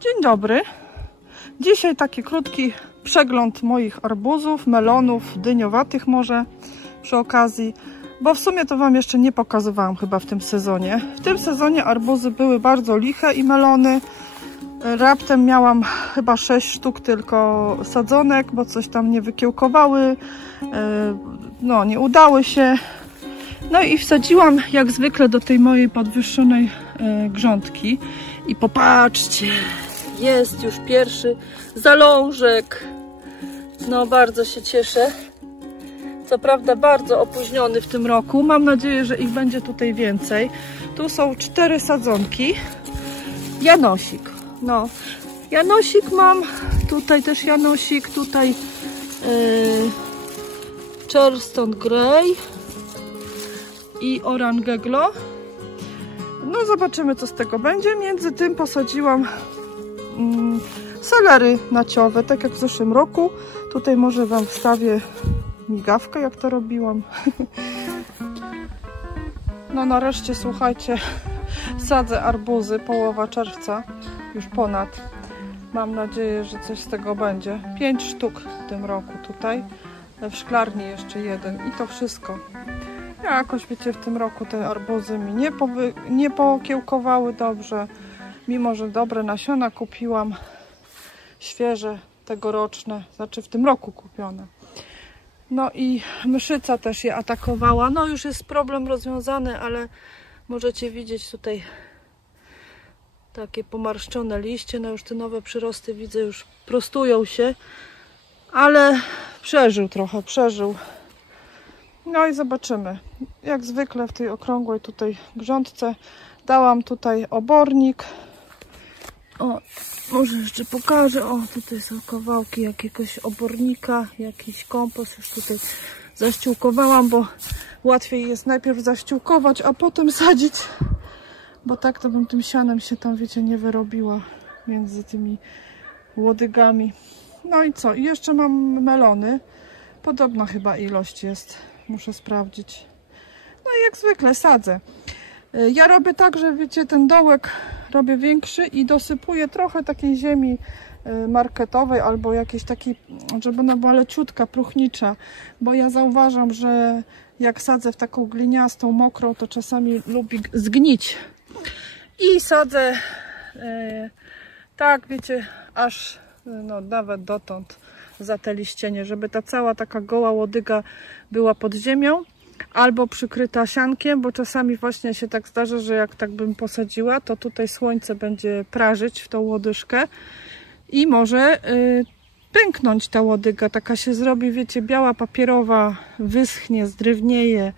Dzień dobry. Dzisiaj taki krótki przegląd moich arbuzów, melonów, dyniowatych może przy okazji, bo w sumie to Wam jeszcze nie pokazywałam chyba w tym sezonie. W tym sezonie arbuzy były bardzo liche i melony. Raptem miałam chyba 6 sztuk tylko sadzonek, bo coś tam nie wykiełkowały, no nie udały się. No i wsadziłam jak zwykle do tej mojej podwyższonej grządki i popatrzcie, jest już pierwszy zalążek. No bardzo się cieszę. Co prawda bardzo opóźniony w tym roku. Mam nadzieję, że ich będzie tutaj więcej. Tu są 4 sadzonki. Janosik. No, janosik mam. Tutaj też janosik. Tutaj Charleston Grey i Orangeglo. No zobaczymy, co z tego będzie. Między tym posadziłam selery naciowe, tak jak w zeszłym roku. Tutaj może Wam wstawię migawkę, jak to robiłam. No nareszcie, słuchajcie, sadzę arbuzy, połowa czerwca, już ponad. Mam nadzieję, że coś z tego będzie. 5 sztuk w tym roku tutaj. W szklarni jeszcze 1 i to wszystko. Jakoś, wiecie, w tym roku te arbuzy mi nie pokiełkowały dobrze. Mimo że dobre nasiona kupiłam. Świeże, tegoroczne. Znaczy w tym roku kupione. No i mszyca też je atakowała. No już jest problem rozwiązany, ale możecie widzieć tutaj takie pomarszczone liście. No już te nowe przyrosty widzę, już prostują się. Ale przeżył trochę, przeżył. No i zobaczymy. Jak zwykle w tej okrągłej tutaj grządce dałam tutaj obornik. O, może jeszcze pokażę. O, tutaj są kawałki jakiegoś obornika, jakiś kompost. Już tutaj zaściółkowałam, bo łatwiej jest najpierw zaściółkować, a potem sadzić. Bo tak to bym tym sianem się tam, wiecie, nie wyrobiła między tymi łodygami. No i co? I jeszcze mam melony. Podobna chyba ilość jest. Muszę sprawdzić. No i jak zwykle sadzę. Ja robię tak, że wiecie, ten dołek robię większy i dosypuję trochę takiej ziemi marketowej albo jakiejś takiej, żeby ona była leciutka, próchnicza, bo ja zauważam, że jak sadzę w taką gliniastą, mokrą, to czasami lubi zgnić. I sadzę tak, wiecie, aż no, nawet dotąd za te liścienie, żeby ta cała taka goła łodyga była pod ziemią albo przykryta siankiem, bo czasami właśnie się tak zdarza, że jak tak bym posadziła, to tutaj słońce będzie prażyć w tą łodyżkę i może pęknąć ta łodyga, taka się zrobi, wiecie, biała, papierowa, wyschnie, zdrewnieje.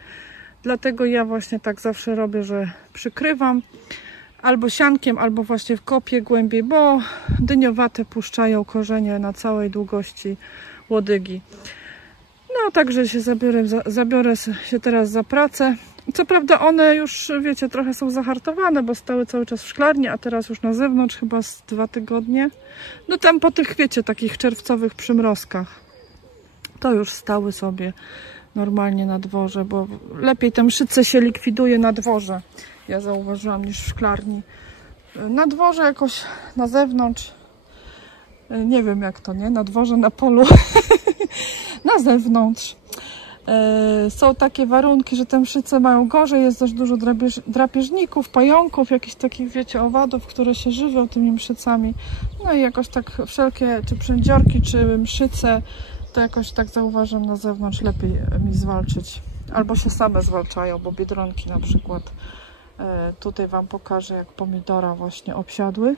Dlatego ja właśnie tak zawsze robię, że przykrywam albo siankiem, albo właśnie w kopię głębiej, bo dyniowate puszczają korzenie na całej długości łodygi. No także się zabiorę się teraz za pracę. Co prawda one już, wiecie, trochę są zahartowane, bo stały cały czas w szklarni, a teraz już na zewnątrz chyba z 2 tygodnie. No tam po tych, wiecie, takich czerwcowych przymrozkach. To już stały sobie normalnie na dworze, bo lepiej te mszyce się likwiduje na dworze. Ja zauważyłam, niż w szklarni. Na dworze jakoś, na zewnątrz, nie wiem jak to, nie? Na dworze, na polu, na zewnątrz. Są takie warunki, że te mszyce mają gorzej, jest dość dużo drapieżników, pająków, jakichś takich, wiecie, owadów, które się żywią tymi mszycami. No i jakoś tak wszelkie, czy przędziorki, czy mszyce, to jakoś tak zauważam na zewnątrz, lepiej mi zwalczyć. Albo się same zwalczają, bo biedronki na przykład. Tutaj Wam pokażę, jak pomidora właśnie obsiadły.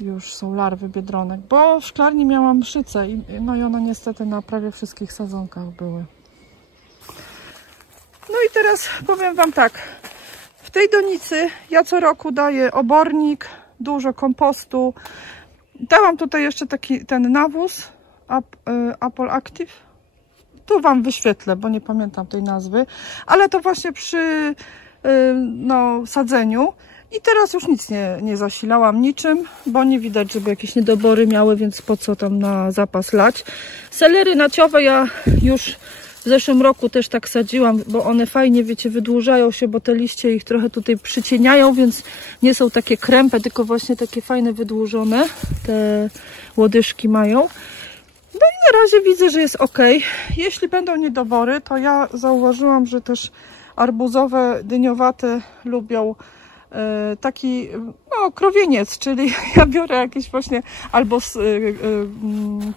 Już są larwy biedronek, bo w szklarni miałam mszyce no i one niestety na prawie wszystkich sadzonkach były. No i teraz powiem Wam tak. W tej donicy ja co roku daję obornik, dużo kompostu. Dałam tutaj jeszcze ten nawóz Apple Active. Tu Wam wyświetlę, bo nie pamiętam tej nazwy, ale to właśnie przy no, sadzeniu. I teraz już nic nie zasilałam niczym, bo nie widać, żeby jakieś niedobory miały, więc po co tam na zapas lać. Selery naciowe ja już W zeszłym roku też tak sadziłam, bo one fajnie, wiecie, wydłużają się, bo te liście ich trochę tutaj przycieniają, więc nie są takie krępe, tylko właśnie takie fajne, wydłużone te łodyżki mają. No i na razie widzę, że jest ok. Jeśli będą niedobory, to ja zauważyłam, że też arbuzowe, dyniowate lubią taki krowieniec, czyli ja biorę jakieś właśnie albo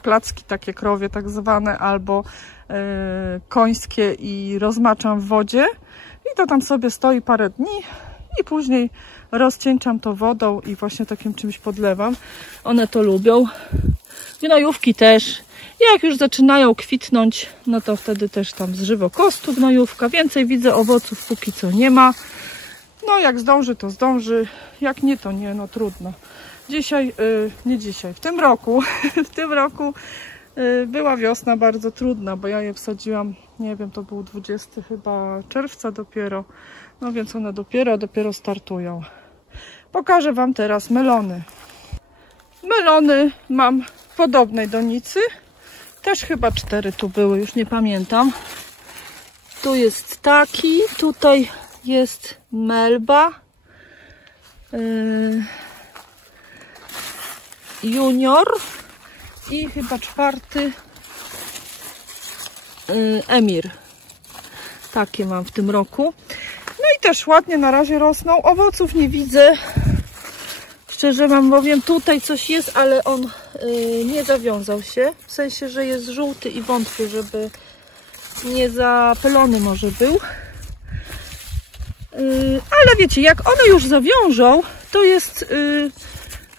placki takie krowie tak zwane, albo końskie i rozmaczam w wodzie i to tam sobie stoi parę dni i później rozcieńczam to wodą i właśnie takim czymś podlewam. One to lubią. Gnojówki też. Jak już zaczynają kwitnąć, no to wtedy też tam z żywokostu gnojówka. Więcej widzę owoców póki co nie ma. No jak zdąży, to zdąży. Jak nie, to nie, no trudno. Dzisiaj, nie dzisiaj, w tym roku, była wiosna bardzo trudna, bo ja je wsadziłam, nie wiem, to był 20 chyba czerwca dopiero. No więc one dopiero startują. Pokażę wam teraz melony. Melony mam w podobnej donicy. Też chyba 4 tu były, już nie pamiętam. Tu jest taki, tutaj jest Melba Junior i chyba 4 Emir. Takie mam w tym roku. No i też ładnie na razie rosną. Owoców nie widzę. Szczerze wam powiem, tutaj coś jest, ale on nie zawiązał się. W sensie, że jest żółty i wątpię, żeby nie zapylony może był. Ale wiecie, jak one już zawiążą, to jest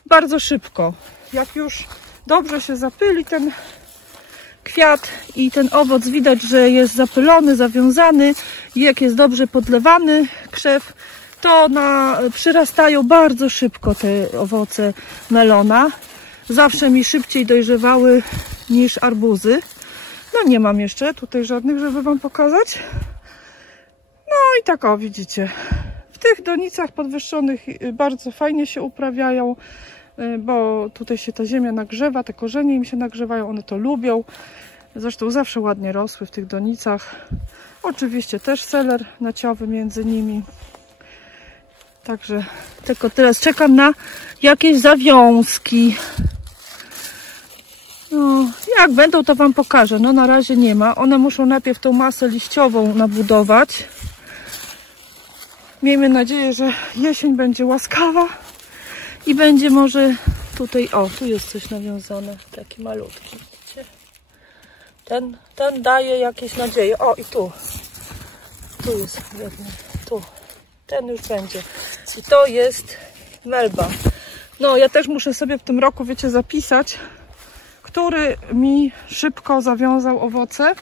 bardzo szybko. Jak już dobrze się zapyli ten kwiat i ten owoc, widać, że jest zapylony, zawiązany i jak jest dobrze podlewany krzew, to przyrastają bardzo szybko te owoce melona. Zawsze mi szybciej dojrzewały niż arbuzy. No nie mam jeszcze tutaj żadnych, żeby wam pokazać. No i tak o, widzicie. W tych donicach podwyższonych bardzo fajnie się uprawiają, bo tutaj się ta ziemia nagrzewa, te korzenie im się nagrzewają, one to lubią. Zresztą zawsze ładnie rosły w tych donicach. Oczywiście też seler naciowy między nimi. Także tylko teraz czekam na jakieś zawiązki. No, jak będą, to wam pokażę. No na razie nie ma. One muszą najpierw tą masę liściową nabudować. Miejmy nadzieję, że jesień będzie łaskawa i będzie może tutaj, o, tu jest coś nawiązane, taki malutki, widzicie? Ten daje jakieś nadzieje. O, i tu jest jedno, tu, ten już będzie. I to jest Melba. No, ja też muszę sobie w tym roku, wiecie, zapisać, który mi szybko zawiązał owoce,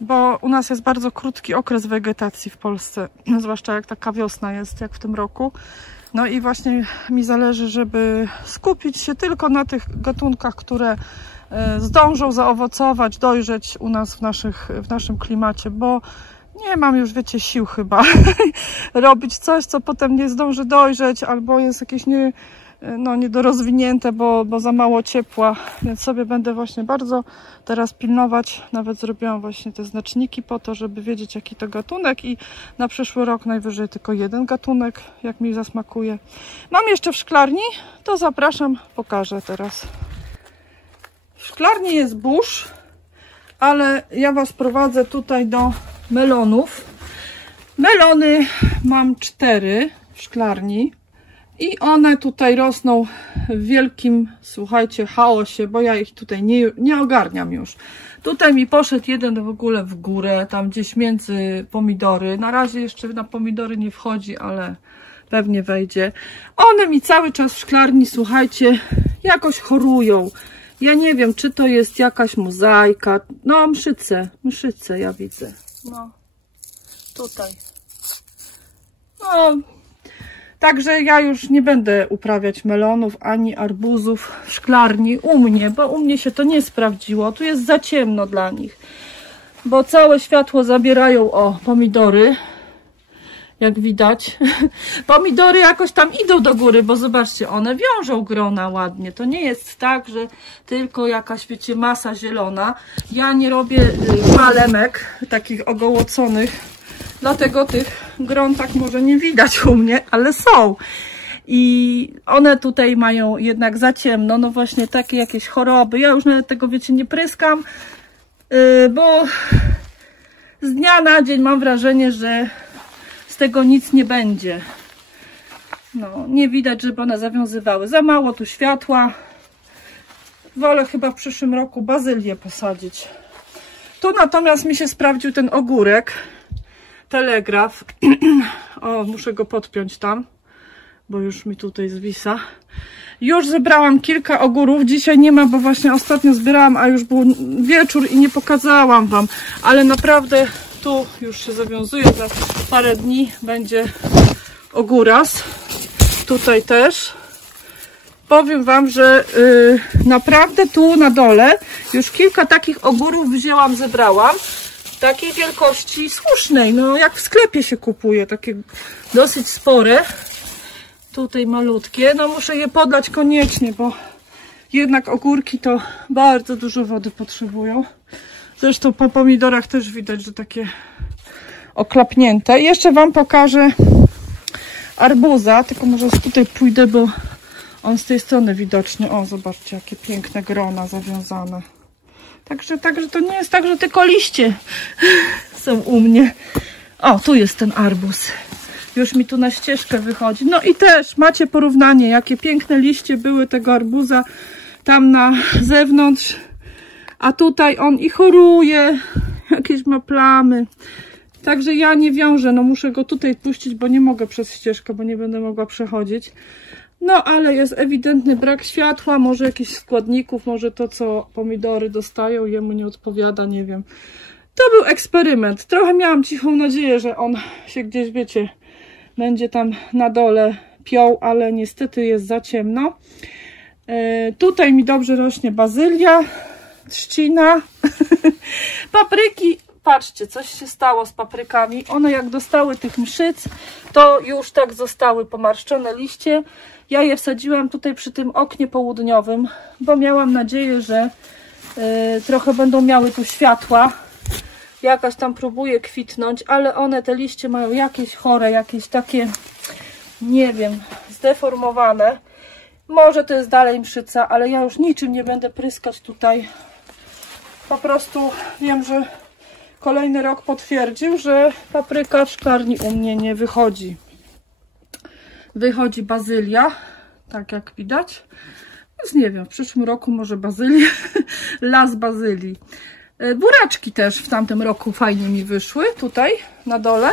bo u nas jest bardzo krótki okres wegetacji w Polsce, zwłaszcza jak taka wiosna jest, jak w tym roku. No i właśnie mi zależy, żeby skupić się tylko na tych gatunkach, które zdążą zaowocować, dojrzeć u nas w naszym klimacie, bo nie mam już, wiecie, sił chyba robić coś, co potem nie zdąży dojrzeć, albo jest jakieś niedorozwinięte, bo za mało ciepła, więc sobie będę właśnie bardzo teraz pilnować. Nawet zrobiłam właśnie te znaczniki po to, żeby wiedzieć, jaki to gatunek i na przyszły rok najwyżej tylko jeden gatunek, jak mi zasmakuje. Mam jeszcze w szklarni, to zapraszam, pokażę teraz. W szklarni jest burz, ale ja was prowadzę tutaj do melonów. Melony mam 4 w szklarni. I one tutaj rosną w wielkim, słuchajcie, chaosie, bo ja ich tutaj nie ogarniam już. Tutaj mi poszedł jeden w ogóle w górę, tam gdzieś między pomidory. Na razie jeszcze na pomidory nie wchodzi, ale pewnie wejdzie. One mi cały czas w szklarni, słuchajcie, jakoś chorują. Ja nie wiem, czy to jest jakaś mozaika. No, mszyce ja widzę. No, tutaj. No, także ja już nie będę uprawiać melonów ani arbuzów w szklarni u mnie, bo u mnie się to nie sprawdziło. Tu jest za ciemno dla nich, bo całe światło zabierają pomidory. jak widać. Pomidory jakoś tam idą do góry, bo zobaczcie, one wiążą grona ładnie. To nie jest tak, że tylko jakaś, wiecie, masa zielona. Ja nie robię palemek takich ogołoconych, dlatego tych gron tak może nie widać u mnie, ale są. I one tutaj mają jednak za ciemno, no właśnie takie jakieś choroby. Ja już nawet tego, wiecie, nie pryskam, bo z dnia na dzień mam wrażenie, że z tego nic nie będzie. No, nie widać, żeby one zawiązywały. Za mało tu światła. Wolę chyba w przyszłym roku bazylię posadzić. Tu natomiast mi się sprawdził ten ogórek. Telegraf. O, muszę go podpiąć tam, bo już mi tutaj zwisa. Już zebrałam kilka ogórów. Dzisiaj nie ma, bo właśnie ostatnio zbierałam, a już był wieczór i nie pokazałam wam. Ale naprawdę tu już się zawiązuje. Za parę dni będzie ogóras. Tutaj też. Powiem wam, że naprawdę tu na dole już kilka takich ogórów wzięłam, zebrałam. Takiej wielkości słusznej, no jak w sklepie się kupuje, takie dosyć spore. Tutaj malutkie, no muszę je podlać koniecznie, bo jednak ogórki to bardzo dużo wody potrzebują. Zresztą po pomidorach też widać, że takie oklapnięte. I jeszcze wam pokażę arbuza, tylko może tutaj pójdę, bo on z tej strony widocznie. O, zobaczcie, jakie piękne grona zawiązane. Także to nie jest tak, że tylko liście są u mnie. O, tu jest ten arbuz. Już mi tu na ścieżkę wychodzi. No i też macie porównanie, jakie piękne liście były tego arbuza tam na zewnątrz. A tutaj on i choruje, jakieś ma plamy. Także ja nie wiążę, no muszę go tutaj puścić, bo nie mogę przez ścieżkę, bo nie będę mogła przechodzić. No ale jest ewidentny brak światła, może jakichś składników, może to, co pomidory dostają, jemu nie odpowiada, nie wiem. To był eksperyment. Trochę miałam cichą nadzieję, że on się gdzieś, wiecie, będzie tam na dole piął, ale niestety jest za ciemno. Tutaj mi dobrze rośnie bazylia, trzcina, papryki. Patrzcie, coś się stało z paprykami. One jak dostały tych mszyc, to już tak zostały pomarszczone liście. Ja je wsadziłam tutaj przy tym oknie południowym, bo miałam nadzieję, że trochę będą miały tu światła. Jakaś tam próbuje kwitnąć, ale one, te liście mają jakieś chore, jakieś takie, nie wiem, zdeformowane. Może to jest dalej mszyca, ale ja już niczym nie będę pryskać tutaj. Po prostu wiem, że kolejny rok potwierdził, że papryka w szklarni u mnie nie wychodzi. Wychodzi bazylia, tak jak widać. Więc nie wiem, w przyszłym roku może bazylia, las bazylii. Buraczki też w tamtym roku fajnie mi wyszły, tutaj na dole.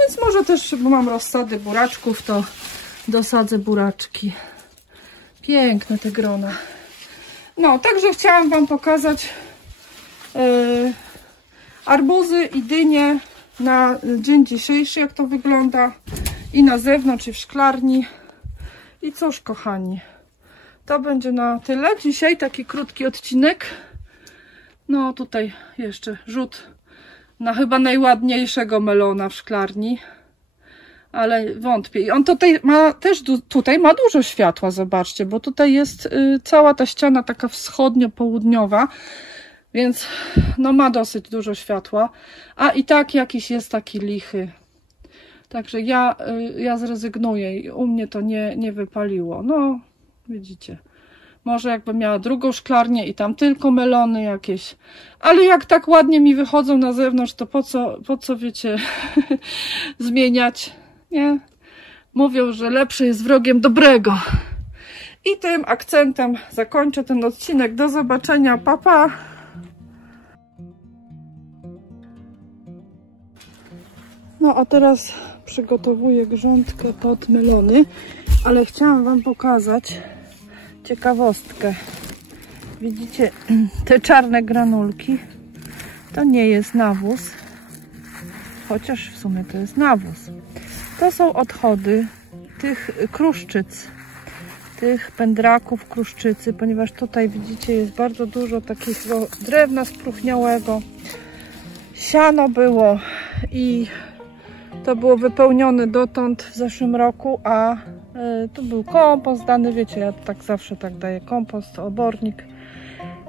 Więc może też, bo mam rozsady buraczków, to dosadzę buraczki. Piękne te grona. No, także chciałam wam pokazać arbuzy i dynie na dzień dzisiejszy, jak to wygląda i na zewnątrz, i w szklarni. I cóż, kochani, to będzie na tyle. Dzisiaj taki krótki odcinek. No tutaj jeszcze rzut na chyba najładniejszego melona w szklarni, ale wątpię. I on tutaj ma też ma dużo światła, zobaczcie, bo tutaj jest cała ta ściana taka wschodnio-południowa. Więc no ma dosyć dużo światła, a i tak jakiś jest taki lichy. Także ja zrezygnuję i u mnie to nie wypaliło. No, widzicie. Może jakbym miała drugą szklarnię i tam tylko melony jakieś. Ale jak tak ładnie mi wychodzą na zewnątrz, to po co wiecie, zmieniać? Nie? Mówią, że lepsze jest wrogiem dobrego. I tym akcentem zakończę ten odcinek. Do zobaczenia. Pa, pa. No a teraz przygotowuję grządkę pod melony, ale chciałam wam pokazać ciekawostkę. Widzicie te czarne granulki? To nie jest nawóz, chociaż w sumie to jest nawóz. To są odchody tych kruszczyc, tych pędraków kruszczycy, ponieważ tutaj widzicie jest bardzo dużo takiego drewna spróchniałego. Siano było i To było wypełnione dotąd w zeszłym roku, a tu był kompost dany, wiecie, ja tak zawsze tak daję kompost, obornik.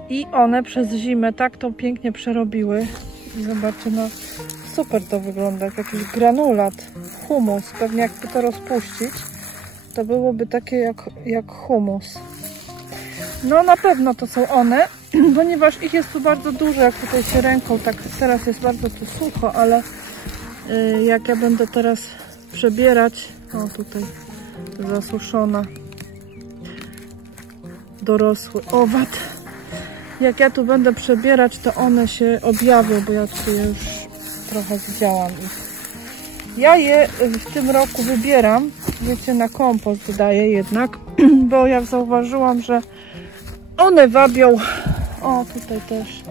I one przez zimę tak to pięknie przerobiły. I zobaczcie, no super to wygląda, jak jakiś granulat, humus. Pewnie jakby to rozpuścić, to byłoby takie jak humus. No na pewno to są one, ponieważ ich jest tu bardzo dużo, jak tutaj się ręką, tak teraz jest bardzo tu sucho, ale jak ja będę teraz przebierać, o tutaj zasuszona, dorosły owad. Jak ja tu będę przebierać, to one się objawią, bo ja tutaj już trochę widziałam ich. Ja je w tym roku wybieram, wiecie, na kompost daję jednak, bo ja zauważyłam, że one wabią, o tutaj też,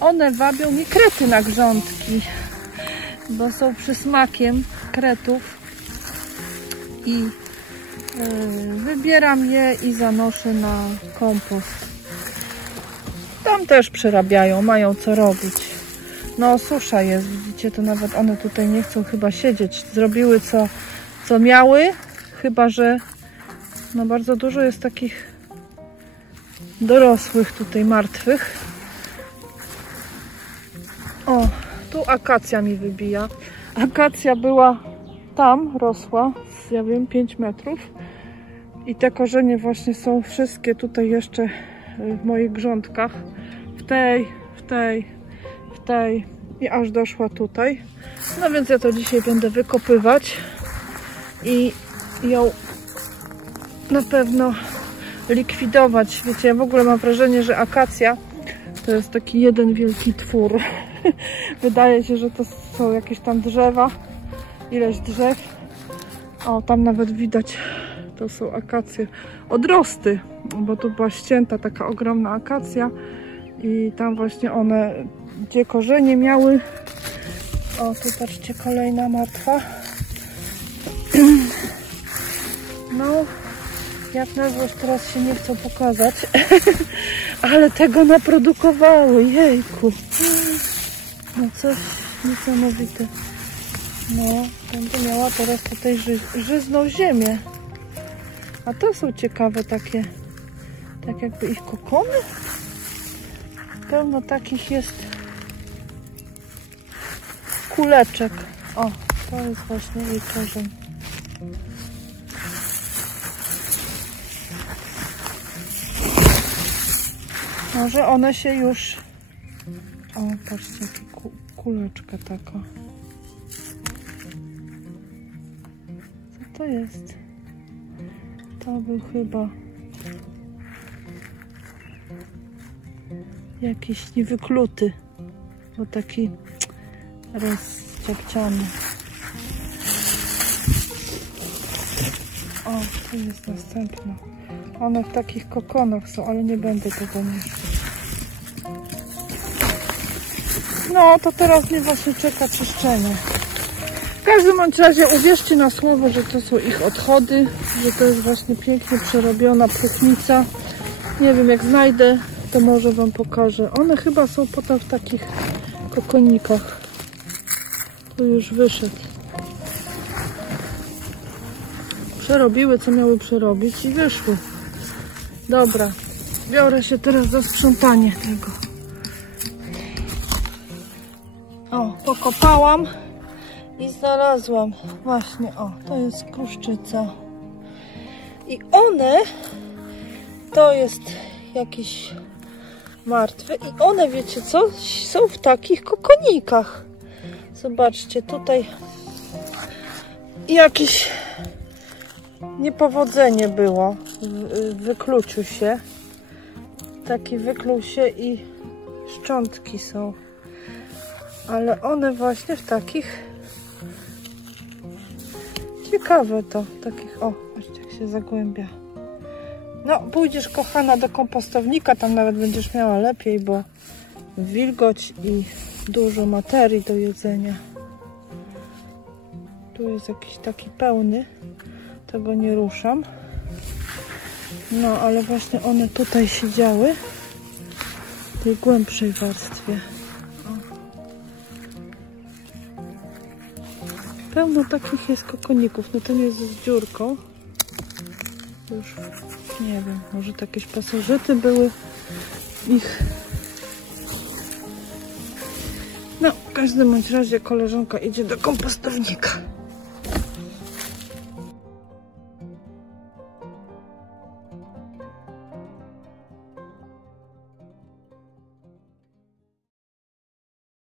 one wabią mi krety na grządki, bo są przysmakiem kretów i wybieram je i zanoszę na kompost. Tam też przerabiają, mają co robić. No susza jest, widzicie, to nawet one tutaj nie chcą chyba siedzieć. Zrobiły co miały, chyba że no bardzo dużo jest takich dorosłych tutaj martwych. O, tu akacja mi wybija. Akacja była tam, rosła, ja wiem, 5 metrów. I te korzenie właśnie są wszystkie tutaj jeszcze w moich grządkach. W tej i aż doszła tutaj. No więc ja to dzisiaj będę wykopywać i ją na pewno likwidować. Wiecie, ja w ogóle mam wrażenie, że akacja to jest taki jeden wielki twór. Wydaje się, że to są jakieś tam drzewa, ileś drzew. O, tam nawet widać, to są akacje, odrosty, bo tu była ścięta taka ogromna akacja i tam właśnie one, gdzie korzenie miały. O, tu patrzcie, kolejna martwa. No, jak na złość teraz się nie chcą pokazać, ale tego naprodukowały, jejku. No coś niesamowite. No, będę miała teraz tutaj żyzną ziemię. A to są ciekawe takie, tak jakby ich kokony. Pełno takich jest kuleczek. O, to jest właśnie jej korzeń. Może one się już... O, patrzcie, jaka kuleczka taka. Co to jest? To był chyba jakiś niewykluty, bo taki rozciapciany. O, tu jest następna. One w takich kokonach są, ale nie będę tego mieszać. No, to teraz mnie właśnie czeka czyszczenie. W każdym bądź razie uwierzcie na słowo, że to są ich odchody, że to jest właśnie pięknie przerobiona próchnica. Nie wiem, jak znajdę, to może wam pokażę. One chyba są potem w takich kokonikach. Tu już wyszedł. Przerobiły, co miały przerobić i wyszły. Dobra, biorę się teraz za sprzątanie tego. O, pokopałam i znalazłam właśnie, o, to jest kruszczyca. I one, to jest jakiś martwy i one, wiecie co, są w takich kokonikach. Zobaczcie, tutaj jakieś niepowodzenie było w wykluciu się. Taki wykluł się i szczątki są. Ale one właśnie w takich... Ciekawe to, takich... O, patrzcie, jak się zagłębia. No, pójdziesz, kochana, do kompostownika, tam nawet będziesz miała lepiej, bo wilgoć i dużo materii do jedzenia. Tu jest jakiś taki pełny, tego nie ruszam. No, ale właśnie one tutaj siedziały w tej głębszej warstwie. Pełno takich jest kokoników. No ten jest z dziurką. Już nie wiem, może to jakieś pasożyty były ich. No, w każdym bądź razie koleżanka idzie do kompostownika.